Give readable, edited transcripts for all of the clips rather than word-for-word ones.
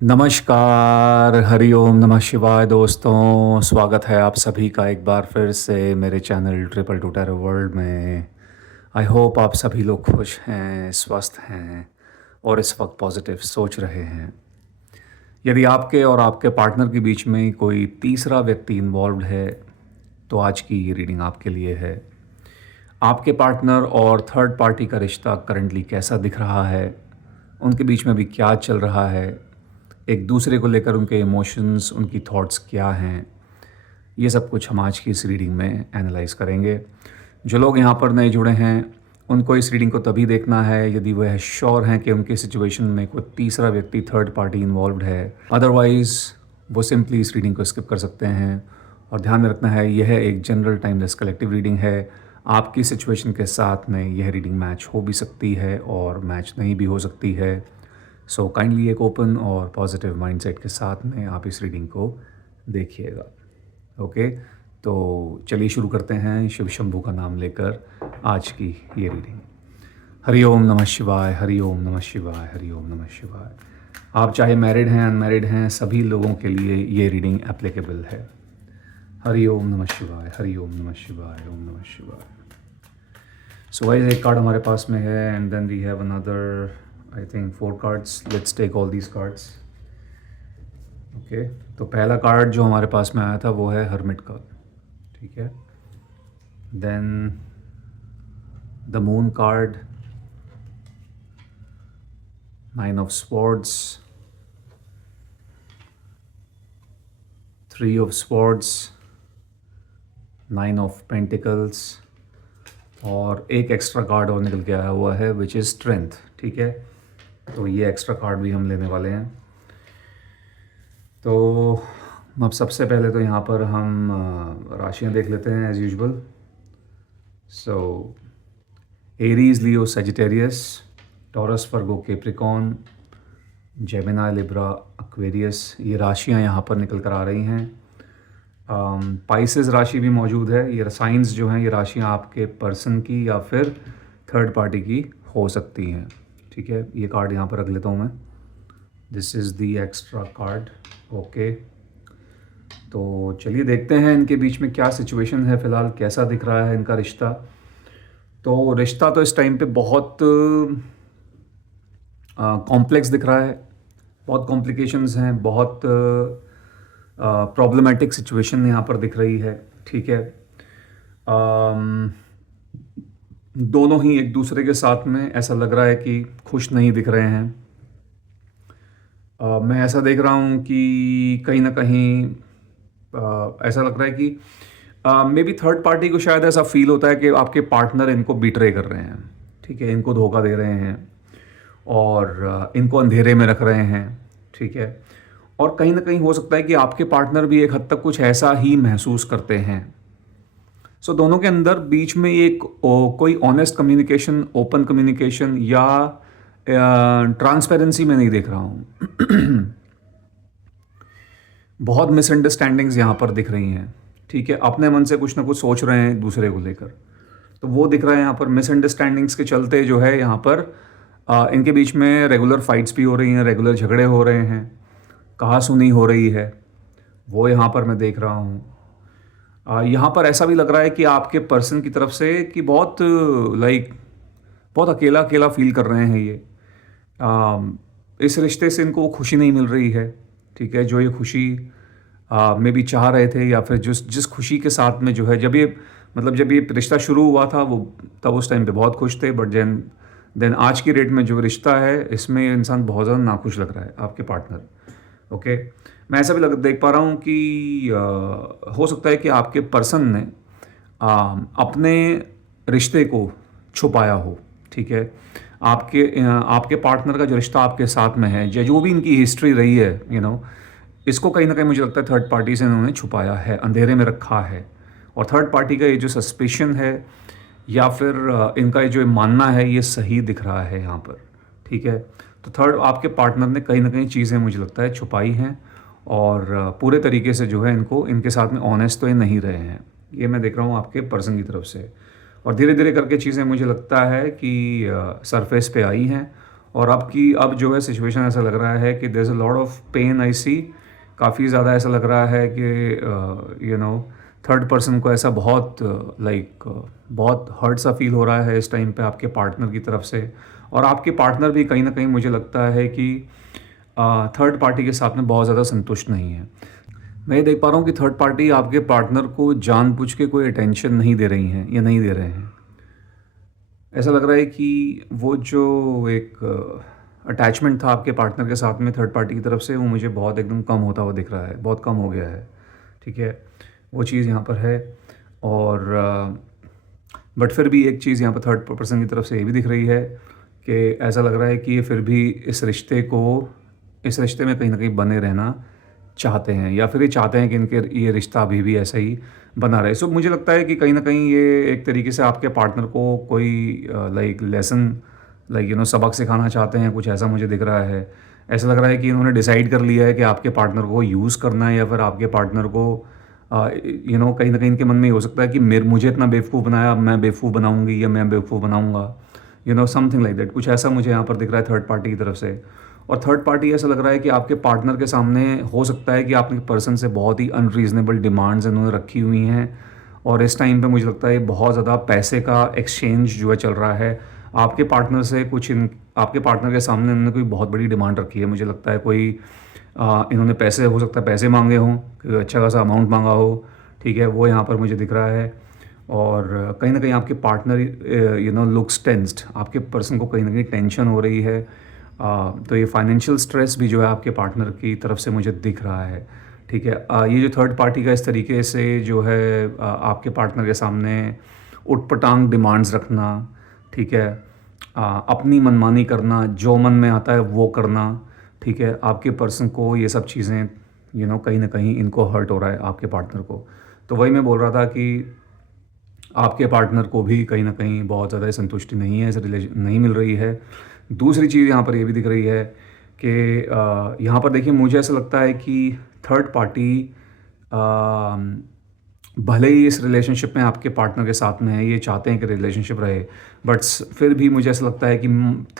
नमस्कार, हरि ओम नमः शिवाय दोस्तों, स्वागत है आप सभी का एक बार फिर से मेरे channel triple two terror world में। आई होप आप सभी लोग खुश हैं, स्वस्थ हैं और इस वक्त पॉजिटिव सोच रहे हैं। यदि आपके और आपके पार्टनर के बीच में कोई तीसरा व्यक्ति इन्वॉल्व्ड है, तो आज की ये रीडिंग आपके लिए है। आपके पार्टनर और थर्ड पार्टी का रिश्ता करंटली कैसा दिख रहा है, उनके बीच में भी क्या चल रहा है, एक दूसरे को लेकर उनके इमोशंस, उनकी थॉट्स क्या हैं, ये सब कुछ हम आज की इस रीडिंग में एनालाइज करेंगे। जो लोग यहाँ पर नए जुड़े हैं, उनको इस रीडिंग को तभी देखना है यदि वह श्योर हैं कि उनके सिचुएशन में कोई तीसरा व्यक्ति, थर्ड पार्टी इन्वॉल्व्ड है। अदरवाइज़ वो सिंपली इस रीडिंग को स्किप कर सकते हैं। और ध्यान में रखना है, यह एक जनरल टाइमलेस कलेक्टिव रीडिंग है। आपकी सिचुएशन के साथ में यह रीडिंग मैच हो भी सकती है और मैच नहीं भी हो सकती है। सो काइंडली एक ओपन और पॉजिटिव माइंडसेट के साथ में आप इस रीडिंग को देखिएगा। ओके, तो चलिए शुरू करते हैं शिव शंभू का नाम लेकर आज की ये रीडिंग। हरि ओम नमः शिवाय, हरि ओम नमः शिवाय, हरि ओम नमः शिवाय। आप चाहे मैरिड हैं, अनमैरिड हैं, सभी लोगों के लिए ये रीडिंग एप्लीकेबल है। हरि ओम नमः शिवाय, हरि ओम नमः शिवाय, ओम नमः शिवाय। सो गाइस, एक कार्ड हमारे पास में है and then we have another, I think 4 cards. Let's take all these cards. Okay, तो पहला कार्ड जो हमारे पास में आया था वो है हर्मिट का, ठीक है। Then the moon card, 9 of swords, 3 of swords, 9 of pentacles और एक एक्स्ट्रा कार्ड और निकल के आया हुआ है विच इज़ स्ट्रेंथ, ठीक है। तो ये एक्स्ट्रा कार्ड भी हम लेने वाले हैं। तो अब सबसे पहले तो यहाँ पर हम राशियाँ देख लेते हैं एज़ यूजुअल। सो एरीज, लियो, सेजिटेरियस, टॉरस, वर्गो, कैप्रिकॉर्न, जेमिनी, लिब्रा, एक्वेरियस, ये राशियाँ यहाँ पर निकल कर आ रही हैं। पाइसेस राशि भी मौजूद है। ये साइंस जो हैं, ये राशियाँ आपके पर्सन की या फिर थर्ड पार्टी की हो सकती हैं, ठीक है। ये कार्ड यहाँ पर रख लेता हूँ मैं। This is the extra card. Okay, तो चलिए देखते हैं इनके बीच में क्या सिचुएशन है, फ़िलहाल कैसा दिख रहा है इनका रिश्ता। तो रिश्ता तो इस टाइम पे बहुत कॉम्प्लेक्स दिख रहा है, बहुत कॉम्प्लिकेशंस हैं, बहुत प्रॉब्लमेटिक सिचुएशन यहाँ पर दिख रही है, ठीक है। दोनों ही एक दूसरे के साथ में ऐसा लग रहा है कि खुश नहीं दिख रहे हैं। मैं ऐसा देख रहा हूँ कि कहीं ना कहीं ऐसा लग रहा है कि मे बी थर्ड पार्टी को शायद ऐसा फील होता है कि आपके पार्टनर इनको बिट्रे कर रहे हैं, ठीक है, इनको धोखा दे रहे हैं और इनको अंधेरे में रख रहे हैं, ठीक है। और कहीं ना कहीं हो सकता है कि आपके पार्टनर भी एक हद तक कुछ ऐसा ही महसूस करते हैं। सो दोनों के अंदर बीच में एक कोई ऑनेस्ट कम्युनिकेशन, ओपन कम्युनिकेशन या ट्रांसपेरेंसी में नहीं देख रहा हूँ। बहुत मिसअंडरस्टैंडिंग्स यहाँ पर दिख रही हैं, ठीक है। अपने मन से कुछ ना कुछ सोच रहे हैं दूसरे को लेकर, तो वो दिख रहा है यहाँ पर। मिसअंडरस्टैंडिंग्स के चलते जो है यहाँ पर इनके बीच में रेगुलर फाइट्स भी हो रही हैं, रेगुलर झगड़े हो रहे हैं, कहासुनी हो रही है, वो यहाँ पर मैं देख रहा हूँ। यहाँ पर ऐसा भी लग रहा है कि आपके पर्सन की तरफ से कि बहुत बहुत अकेला अकेला फील कर रहे हैं ये। इस रिश्ते से इनको वो खुशी नहीं मिल रही है, ठीक है, जो ये खुशी में भी चाह रहे थे, या फिर जिस खुशी के साथ में जो है जब ये जब ये रिश्ता शुरू हुआ था वो तब उस टाइम पे बहुत खुश थे, बट देन आज की डेट में जो रिश्ता है इसमें इंसान बहुत ज़्यादा नाखुश लग रहा है, आपके पार्टनर। ओके, मैं ऐसा भी देख पा रहा हूँ कि हो सकता है कि आपके पर्सन ने अपने रिश्ते को छुपाया हो, ठीक है। आपके पार्टनर का जो रिश्ता आपके साथ में है, जो भी इनकी हिस्ट्री रही है, इसको कहीं ना कहीं मुझे लगता है थर्ड पार्टी से इन्होंने छुपाया है, अंधेरे में रखा है। और थर्ड पार्टी का ये जो सस्पिशन है या फिर इनका ये जो मानना है, ये सही दिख रहा है यहाँ पर, ठीक है। तो थर्ड आपके पार्टनर ने कहीं ना कहीं चीज़ें मुझे लगता है छुपाई हैं और पूरे तरीके से जो है इनके साथ में ऑनेस्ट तो ये नहीं रहे हैं, ये मैं देख रहा हूँ आपके पर्सन की तरफ से। और धीरे धीरे करके चीज़ें मुझे लगता है कि सरफेस पे आई हैं और अब जो है सिचुएशन ऐसा लग रहा है कि there is a lot of pain I see. काफ़ी ज़्यादा ऐसा लग रहा है कि थर्ड पर्सन को ऐसा बहुत बहुत हर्ट सा फील हो रहा है इस टाइम पे आपके पार्टनर की तरफ से। और आपके पार्टनर भी कहीं ना कहीं मुझे लगता है कि थर्ड पार्टी के साथ में बहुत ज़्यादा संतुष्ट नहीं है। मैं ये देख पा रहा हूँ कि थर्ड पार्टी आपके पार्टनर को जानबूझ के कोई अटेंशन नहीं दे रही हैं या नहीं दे रहे हैं। ऐसा लग रहा है कि वो जो एक अटैचमेंट था आपके पार्टनर के साथ में थर्ड पार्टी की तरफ से, वो मुझे बहुत एकदम कम होता हुआ दिख रहा है, बहुत कम हो गया है। ठीक है, वो चीज़ यहाँ पर है। और बट फिर भी एक चीज़ यहाँ पर थर्ड पर्सन की तरफ से ये भी दिख रही है कि ऐसा लग रहा है कि ये फिर भी इस रिश्ते में कहीं ना कहीं बने रहना चाहते हैं, या फिर ये चाहते हैं कि इनके ये रिश्ता अभी भी ऐसा ही बना रहे। सो मुझे लगता है कि कहीं ना कहीं ये एक तरीके से आपके पार्टनर को कोई लेसन सबक सिखाना चाहते हैं, कुछ ऐसा मुझे दिख रहा है। ऐसा लग रहा है कि इन्होंने डिसाइड कर लिया है कि आपके पार्टनर को यूज़ करना है, या फिर आपके पार्टनर को कहीं ना कहीं इनके मन में ये हो सकता है कि मुझे इतना बेवकूफ़ बनाया, अब मैं बेवकूफ़ बनाऊंगी या मैं बेवकूफ़ बनाऊंगा, समथिंग लाइक दैट। कुछ ऐसा मुझे यहाँ पर दिख रहा है थर्ड पार्टी की तरफ से। और थर्ड पार्टी ऐसा लग रहा है कि आपके पार्टनर के सामने हो सकता है कि आपके पर्सन से बहुत ही अनरीज़नेबल डिमांड्स इन्होंने रखी हुई हैं। और इस टाइम पे मुझे लगता है बहुत ज़्यादा पैसे का एक्सचेंज जो है चल रहा है आपके पार्टनर से। आपके पार्टनर के सामने इन्होंने कोई बहुत बड़ी डिमांड रखी है। मुझे लगता है कोई इन्होंने पैसे, हो सकता है पैसे मांगे हों, कोई अच्छा खासा अमाउंट मांगा हो। ठीक है, वो यहाँ पर मुझे दिख रहा है। और कहीं ना कहीं आपके पार्टनर लुक्स टेंस्ड, आपके पर्सन को कहीं ना कहीं टेंशन हो रही है। तो ये फाइनेंशियल स्ट्रेस भी जो है आपके पार्टनर की तरफ से मुझे दिख रहा है। ठीक है, ये जो थर्ड पार्टी का इस तरीके से जो है आपके पार्टनर के सामने उटपटांग डिमांड्स रखना, ठीक है, अपनी मनमानी करना, जो मन में आता है वो करना। ठीक है, आपके पर्सन को ये सब चीज़ें कहीं ना कहीं इनको हर्ट हो रहा है आपके पार्टनर को। तो वही मैं बोल रहा था कि आपके पार्टनर को भी कहीं ना कहीं बहुत ज़्यादा संतुष्टि नहीं है, इस रिलेशन नहीं मिल रही है। दूसरी चीज़ यहाँ पर ये भी दिख रही है कि यहाँ पर देखिए, मुझे ऐसा लगता है कि थर्ड पार्टी भले ही इस रिलेशनशिप में आपके पार्टनर के साथ में है, ये चाहते हैं कि रिलेशनशिप रहे, बट फिर भी मुझे ऐसा लगता है कि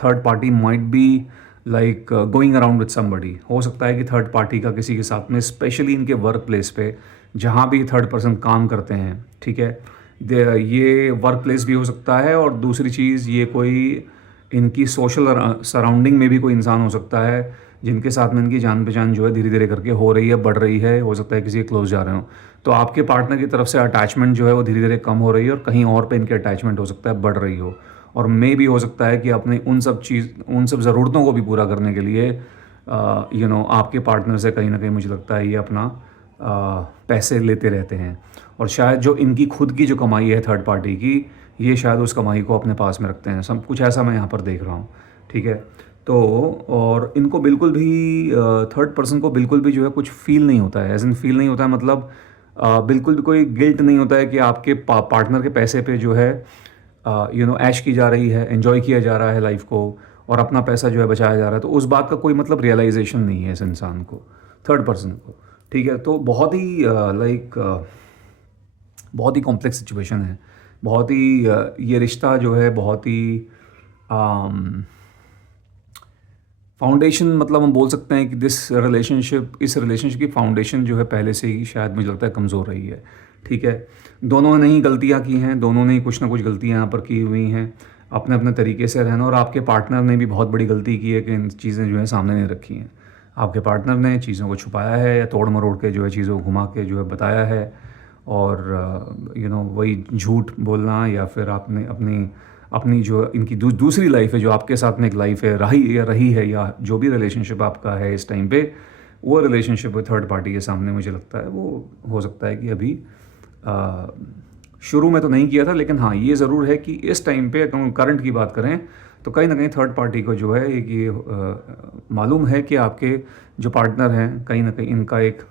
third party might be going around with somebody. हो सकता है कि थर्ड पार्टी का किसी के साथ में, स्पेशली इनके वर्क प्लेस पे जहाँ भी थर्ड पर्सन काम करते हैं, ठीक है, ये वर्क प्लेस भी हो सकता है। और दूसरी चीज़, ये कोई इनकी सोशल सराउंडिंग में भी कोई इंसान हो सकता है जिनके साथ में इनकी जान पहचान जो है धीरे धीरे करके हो रही है, बढ़ रही है। हो सकता है किसी के क्लोज जा रहे हो, तो आपके पार्टनर की तरफ से अटैचमेंट जो है वो धीरे धीरे कम हो रही है, और कहीं और पे इनकी अटैचमेंट हो सकता है बढ़ रही हो। और मे भी हो सकता है कि अपने उन सब ज़रूरतों को भी पूरा करने के लिए आपके पार्टनर से कहीं ना कहीं मुझे लगता है ये अपना पैसे लेते रहते हैं। और शायद जो इनकी खुद की जो कमाई है थर्ड पार्टी की, ये शायद उस कमाई को अपने पास में रखते हैं। सब कुछ ऐसा मैं यहाँ पर देख रहा हूँ। ठीक है, तो और इनको बिल्कुल भी थर्ड पर्सन को बिल्कुल भी जो है कुछ फील नहीं होता है, एज इन फील नहीं होता है, मतलब बिल्कुल भी कोई गिल्ट नहीं होता है कि आपके पार्टनर के पैसे पे जो है ऐश की जा रही है, एंजॉय किया जा रहा है लाइफ को, और अपना पैसा जो है बचाया जा रहा है। तो उस बात का कोई मतलब रियलाइजेशन नहीं है इस इंसान को, थर्ड पर्सन को। ठीक है, तो बहुत ही बहुत ही कॉम्प्लेक्स सिचुएशन है। बहुत ही ये रिश्ता जो है बहुत ही फाउंडेशन, मतलब हम बोल सकते हैं कि इस रिलेशनशिप की फाउंडेशन जो है पहले से ही शायद मुझे लगता है कमज़ोर रही है। ठीक है, दोनों ने ही गलतियां की हैं, दोनों ने ही कुछ ना कुछ गलतियां यहाँ पर की हुई हैं, अपने अपने तरीके से रहना। और आपके पार्टनर ने भी बहुत बड़ी गलती की है कि इन चीज़ें जो है सामने नहीं रखी हैं। आपके पार्टनर ने चीज़ों को छुपाया है, या तोड़ मरोड़ के जो है चीज़ों को घुमा के जो है बताया है। और वही झूठ बोलना, या फिर आपने अपनी अपनी जो इनकी दूसरी लाइफ है, जो आपके साथ में एक लाइफ है रही है, या जो भी रिलेशनशिप आपका है इस टाइम पे, वो रिलेशनशिप थर्ड पार्टी के सामने मुझे लगता है वो हो सकता है कि अभी शुरू में तो नहीं किया था, लेकिन हाँ ये ज़रूर है कि इस टाइम पे करंट की बात करें तो कहीं ना कहीं थर्ड पार्टी को जो है एक ये मालूम है कि आपके जो पार्टनर हैं कहीं ना कहीं इनका एक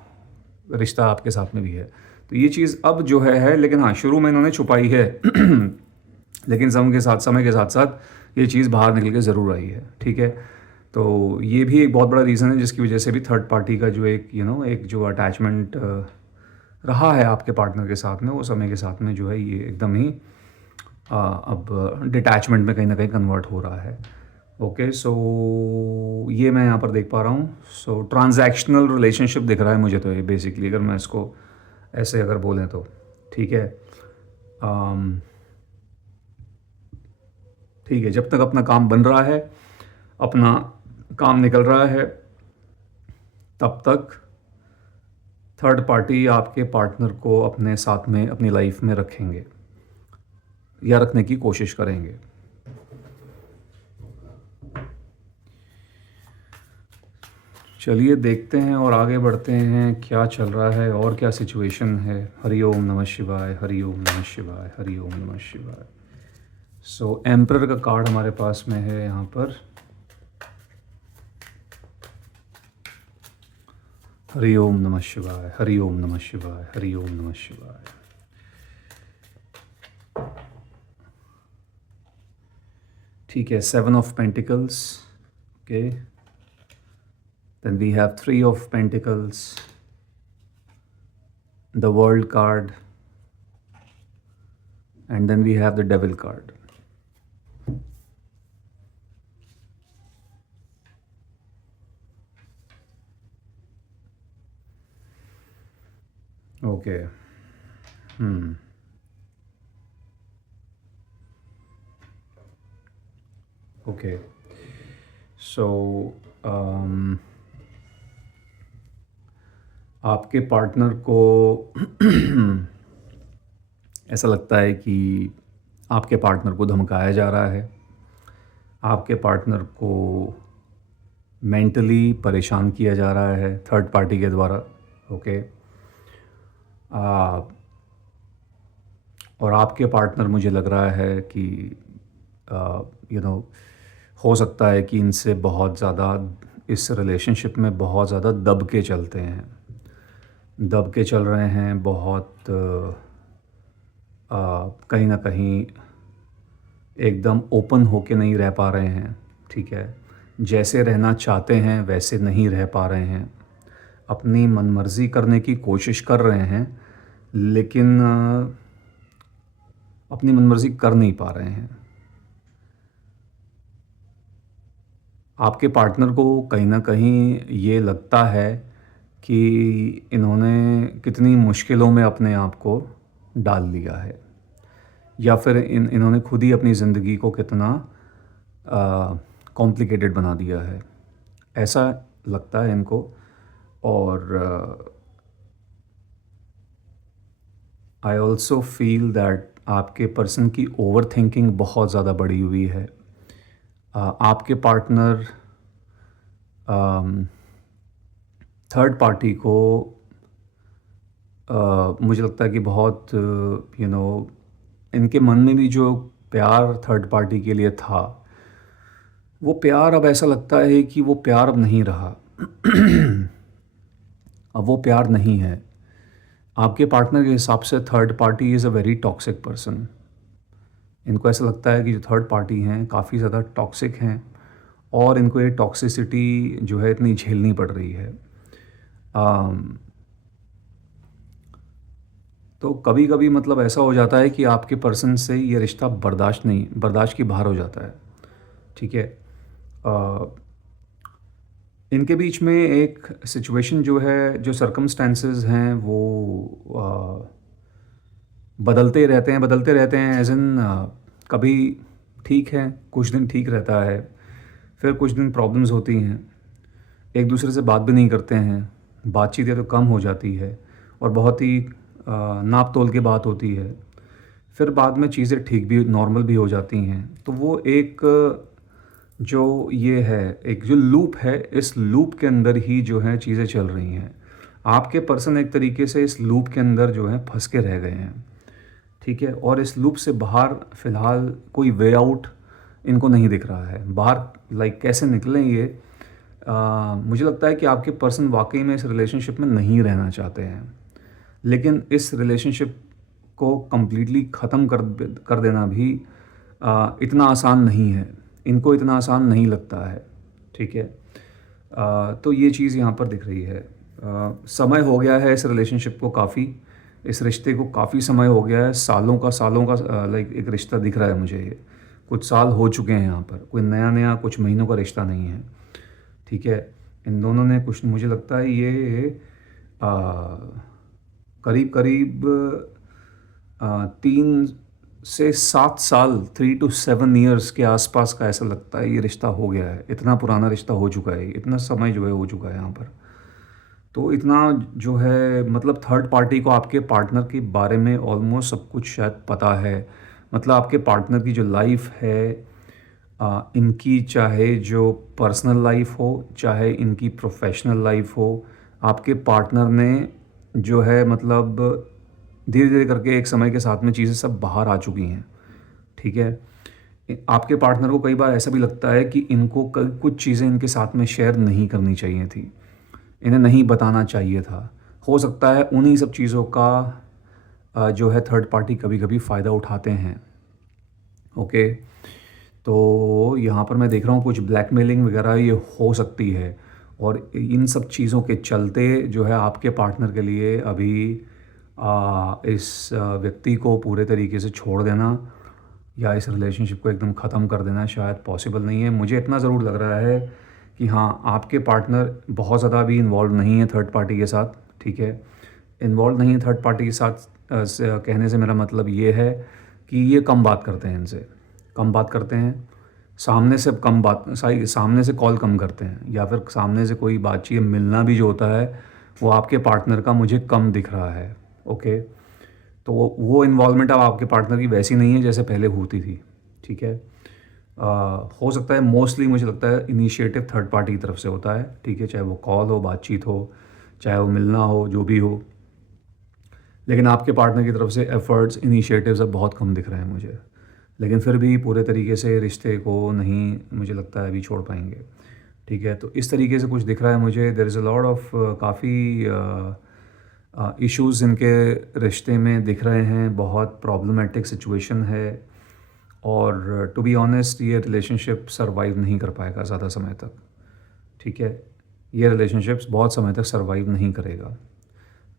रिश्ता आपके साथ में भी है। तो ये चीज़ अब जो है, लेकिन हाँ शुरू में इन्होंने छुपाई है लेकिन समय के साथ साथ ये चीज़ बाहर निकल के ज़रूर आई है। ठीक है, तो ये भी एक बहुत बड़ा रीज़न है जिसकी वजह से भी थर्ड पार्टी का जो एक एक जो अटैचमेंट रहा है आपके पार्टनर के साथ में, वो समय के साथ में जो है ये एकदम ही अब डिटैचमेंट में कहीं ना कहीं कन्वर्ट हो रहा है। ओके, सो ये मैं यहाँ पर देख पा रहा हूँ। सो ट्रांजैक्शनल रिलेशनशिप दिख रहा है मुझे, तो ये बेसिकली अगर मैं इसको ऐसे अगर बोलें तो ठीक है। अम, ठीक है, जब तक अपना काम बन रहा है, अपना काम निकल रहा है, तब तक थर्ड पार्टी आपके पार्टनर को अपने साथ में अपनी लाइफ में रखेंगे या रखने की कोशिश करेंगे। चलिए देखते हैं और आगे बढ़ते हैं, क्या चल रहा है और क्या सिचुएशन है। हरि ओम नमः शिवाय, हरि ओम नमः शिवाय, हरि ओम नमः शिवाय। सो एम्परर का कार्ड हमारे पास में है यहाँ पर। हरि ओम नमः शिवाय, हरि ओम नमः शिवाय, हरि ओम नमः शिवाय। ठीक है, 7 of pentacles, okay. Then we have 3 of Pentacles, the World card, and then we have the Devil card. Okay. Okay. So, आपके पार्टनर को ऐसा लगता है कि आपके पार्टनर को धमकाया जा रहा है, आपके पार्टनर को मेंटली परेशान किया जा रहा है थर्ड पार्टी के द्वारा। ओके। और आपके पार्टनर, मुझे लग रहा है कि हो सकता है कि इनसे बहुत ज़्यादा, इस रिलेशनशिप में बहुत ज़्यादा दब के चलते हैं, दब के चल रहे हैं बहुत, कहीं ना कहीं एकदम ओपन होके नहीं रह पा रहे हैं। ठीक है, जैसे रहना चाहते हैं वैसे नहीं रह पा रहे हैं, अपनी मनमर्जी करने की कोशिश कर रहे हैं, लेकिन अपनी मनमर्जी कर नहीं पा रहे हैं। आपके पार्टनर को कहीं ना कहीं ये लगता है कि इन्होंने कितनी मुश्किलों में अपने आप को डाल लिया है, या फिर इन्होंने खुद ही अपनी ज़िंदगी को कितना कॉम्प्लिकेटेड बना दिया है, ऐसा लगता है इनको। और आई ऑल्सो फील दैट आपके पर्सन की ओवर थिंकिंग बहुत ज़्यादा बढ़ी हुई है। आपके पार्टनर थर्ड पार्टी को मुझे लगता है कि बहुत इनके मन में भी जो प्यार थर्ड पार्टी के लिए था, वो प्यार अब ऐसा लगता है कि वो प्यार अब नहीं रहा। अब वो प्यार नहीं है। आपके पार्टनर के हिसाब से third party is a very toxic person. इनको ऐसा लगता है कि जो थर्ड पार्टी हैं काफ़ी ज़्यादा टॉक्सिक हैं, और इनको ये टॉक्सिसिटी जो है इतनी झेलनी पड़ रही है। तो कभी कभी मतलब ऐसा हो जाता है कि आपके पर्सन से ये रिश्ता बर्दाश्त की बाहर हो जाता है। ठीक है, इनके बीच में एक सिचुएशन जो है, जो सर्कमस्टेंसेस हैं वो बदलते रहते हैं एज इन, कभी ठीक है, कुछ दिन ठीक रहता है, फिर कुछ दिन प्रॉब्लम्स होती हैं, एक दूसरे से बात भी नहीं करते हैं, बातचीत या तो कम हो जाती है और बहुत ही नाप तोल के बात होती है, फिर बाद में चीज़ें ठीक भी, नॉर्मल भी हो जाती हैं। तो वो एक जो ये है, एक जो लूप है, इस लूप के अंदर ही जो है चीज़ें चल रही हैं। आपके पर्सन एक तरीके से इस लूप के अंदर जो है फंस के रह गए हैं। ठीक है, और इस लूप से बाहर फ़िलहाल कोई वे आउट इनको नहीं दिख रहा है बाहर, कैसे निकलें ये। मुझे लगता है कि आपके पर्सन वाकई में इस रिलेशनशिप में नहीं रहना चाहते हैं, लेकिन इस रिलेशनशिप को कम्प्लीटली ख़त्म कर देना भी इतना आसान नहीं है, इनको इतना आसान नहीं लगता है। ठीक है, तो ये चीज़ यहाँ पर दिख रही है। समय हो गया है इस रिलेशनशिप को, काफ़ी, इस रिश्ते को काफ़ी समय हो गया है, सालों का एक रिश्ता दिख रहा है मुझे ये। कुछ साल हो चुके हैं यहाँ पर, कोई नया नया कुछ महीनों का रिश्ता नहीं है, ठीक है। इन दोनों ने कुछ, मुझे लगता है ये करीब करीब 3 से 7 साल, 3 to 7 years के आसपास का ऐसा लगता है ये रिश्ता हो गया है। इतना पुराना रिश्ता हो चुका है, इतना समय जो है हो चुका है यहाँ पर। तो इतना जो है, मतलब थर्ड पार्टी को आपके पार्टनर के बारे में ऑलमोस्ट सब कुछ शायद पता है। मतलब आपके पार्टनर की जो लाइफ है, इनकी चाहे जो पर्सनल लाइफ हो, चाहे इनकी प्रोफेशनल लाइफ हो, आपके पार्टनर ने जो है, मतलब धीरे धीरे करके एक समय के साथ में चीज़ें सब बाहर आ चुकी हैं, ठीक है। आपके पार्टनर को कई बार ऐसा भी लगता है कि इनको कुछ चीज़ें इनके साथ में शेयर नहीं करनी चाहिए थी, इन्हें नहीं बताना चाहिए था। हो सकता है उन्हीं सब चीज़ों का जो है थर्ड पार्टी कभी कभी फ़ायदा उठाते हैं, ओके। तो यहाँ पर मैं देख रहा हूँ कुछ ब्लैकमेलिंग वगैरह ये हो सकती है, और इन सब चीज़ों के चलते जो है आपके पार्टनर के लिए अभी इस व्यक्ति को पूरे तरीके से छोड़ देना या इस रिलेशनशिप को एकदम ख़त्म कर देना शायद पॉसिबल नहीं है। मुझे इतना ज़रूर लग रहा है कि हाँ, आपके पार्टनर बहुत ज़्यादा भी इन्वॉल्व नहीं है थर्ड पार्टी के साथ, ठीक है। इन्वॉल्व नहीं है थर्ड पार्टी के साथ कहने से मेरा मतलब ये है कि ये कम बात करते हैं, इनसे कम बात करते हैं, सामने से कम बात, सामने से कॉल कम करते हैं, या फिर सामने से कोई बातचीत, मिलना भी जो होता है वो आपके पार्टनर का मुझे कम दिख रहा है, ओके। तो वो इन्वॉल्वमेंट अब आपके पार्टनर की वैसी नहीं है जैसे पहले होती थी, ठीक है। हो सकता है, मोस्टली मुझे लगता है इनिशिएटिव थर्ड पार्टी की तरफ से होता है, ठीक है, चाहे वो कॉल हो, बातचीत हो, चाहे वो मिलना हो, जो भी हो। लेकिन आपके पार्टनर की तरफ से एफ़र्ट्स, इनिशिएटिव्स अब बहुत कम दिख रहे हैं मुझे। लेकिन फिर भी पूरे तरीके से रिश्ते को नहीं, मुझे लगता है अभी छोड़ पाएंगे, ठीक है। तो इस तरीके से कुछ दिख रहा है मुझे। There is a lot of काफ़ी इश्यूज़ इनके रिश्ते में दिख रहे हैं, बहुत प्रॉब्लमेटिक सिचुएशन है, और टू बी ऑनेस्ट ये रिलेशनशिप सरवाइव नहीं कर पाएगा ज़्यादा समय तक, ठीक है। ये रिलेशनशिप्स बहुत समय तक सरवाइव नहीं करेगा।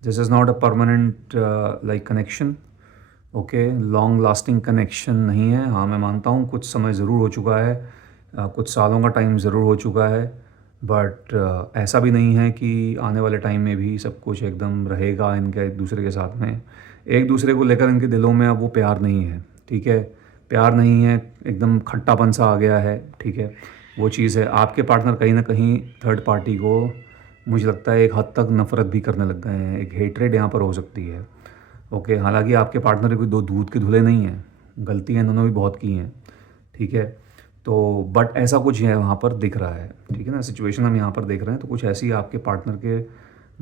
This is not a permanent like connection, okay, long lasting connection नहीं है। हाँ, मैं मानता हूँ कुछ समय ज़रूर हो चुका है, कुछ सालों का टाइम ज़रूर हो चुका है, बट ऐसा भी नहीं है कि आने वाले टाइम में भी सब कुछ एकदम रहेगा इनके एक दूसरे के साथ में। एक दूसरे को लेकर इनके दिलों में अब वो प्यार नहीं है, ठीक है, प्यार नहीं है, एकदम खट्टापन सा आ गया है, ठीक है। वो चीज़ है, आपके पार्टनर कहीं ना कहीं थर्ड पार्टी को मुझे लगता है एक हद तक नफ़रत भी करने लग गए हैं, एक हेट्रेड यहाँ पर हो सकती है, ओके। हालांकि आपके पार्टनर कोई दो दूध के धुले नहीं हैं, गलतियाँ इन्होंने भी बहुत की हैं, ठीक है। तो बट ऐसा कुछ है वहाँ पर दिख रहा है, ठीक है ना, सिचुएशन हम यहाँ पर देख रहे हैं। तो कुछ ऐसी आपके पार्टनर के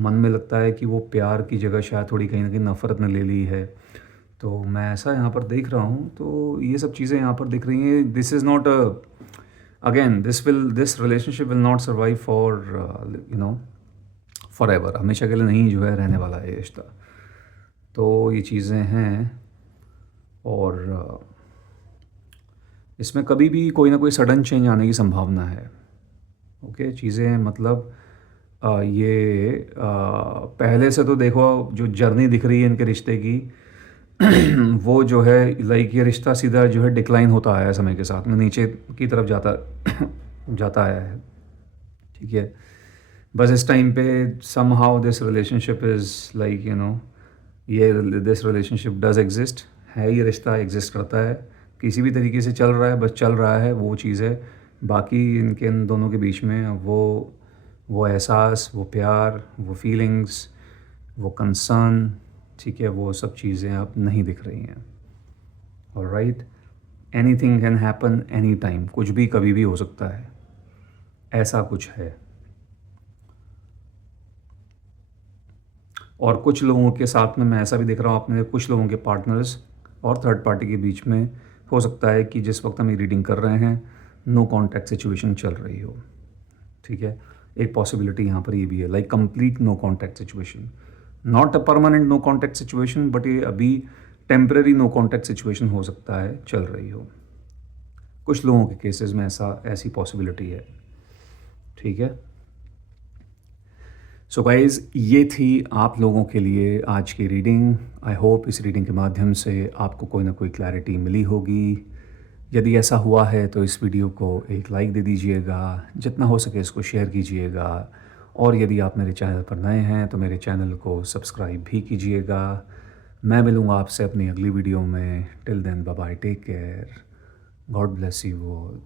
मन में लगता है कि वो प्यार की जगह शायद थोड़ी कहीं ना कहीं नफ़रत ने ले ली है। तो मैं ऐसा यहाँ पर देख रहा हूँ, तो ये सब चीज़ें यहाँ पर दिख रही हैं। This is not again, this relationship will not survive for you know for ever, हमेशा के लिए नहीं जो है रहने वाला है ये रिश्ता। तो ये चीज़ें हैं, और इसमें कभी भी कोई ना कोई सडन चेंज आने की संभावना है, ओके। चीज़ें मतलब ये पहले से तो देखो जो जर्नी दिख रही है इनके रिश्ते की वो जो है, लाइक ये रिश्ता सीधा जो है डिक्लाइन होता आया है, समय के साथ में नीचे की तरफ जाता जाता आया है, ठीक है। बस इस टाइम पे somehow this relationship is like you know, ये दिस रिलेशनशिप डज एग्जिस्ट, है, ये रिश्ता एग्जिस्ट करता है, किसी भी तरीके से चल रहा है, बस चल रहा है, वो चीज़ है। बाकी इनके इन दोनों के बीच में वो एहसास, वो प्यार, वो फीलिंग्स, वो कंसर्न, ठीक है, वो सब चीज़ें अब नहीं दिख रही हैं, alright. Anything can happen any time, कुछ भी कभी भी हो सकता है, ऐसा कुछ है। और कुछ लोगों के साथ में मैं ऐसा भी देख रहा हूँ, अपने कुछ लोगों के पार्टनर्स और थर्ड पार्टी के बीच में हो सकता है कि जिस वक्त हम ये रीडिंग कर रहे हैं नो कॉन्टैक्ट सिचुएशन चल रही हो, ठीक है। एक पॉसिबिलिटी यहाँ पर ये भी है, like complete no contact situation, not a permanent no contact situation, but ये अभी टेम्परेरी नो कॉन्टैक्ट सिचुएशन हो सकता है चल रही हो। कुछ लोगों के केसेस में ऐसी पॉसिबिलिटी है, ठीक है। सो गाइज़, ये थी आप लोगों के लिए आज की रीडिंग। आई होप इस रीडिंग के माध्यम से आपको कोई ना कोई क्लैरिटी मिली होगी, यदि ऐसा हुआ है तो इस वीडियो को एक लाइक दे दीजिएगा, जितना हो सके इसको शेयर कीजिएगा और यदि आप मेरे चैनल पर नए हैं तो मेरे चैनल को सब्सक्राइब भी कीजिएगा। मैं मिलूँगा आपसे अपनी अगली वीडियो में। Till then bye bye, take care, God bless you all.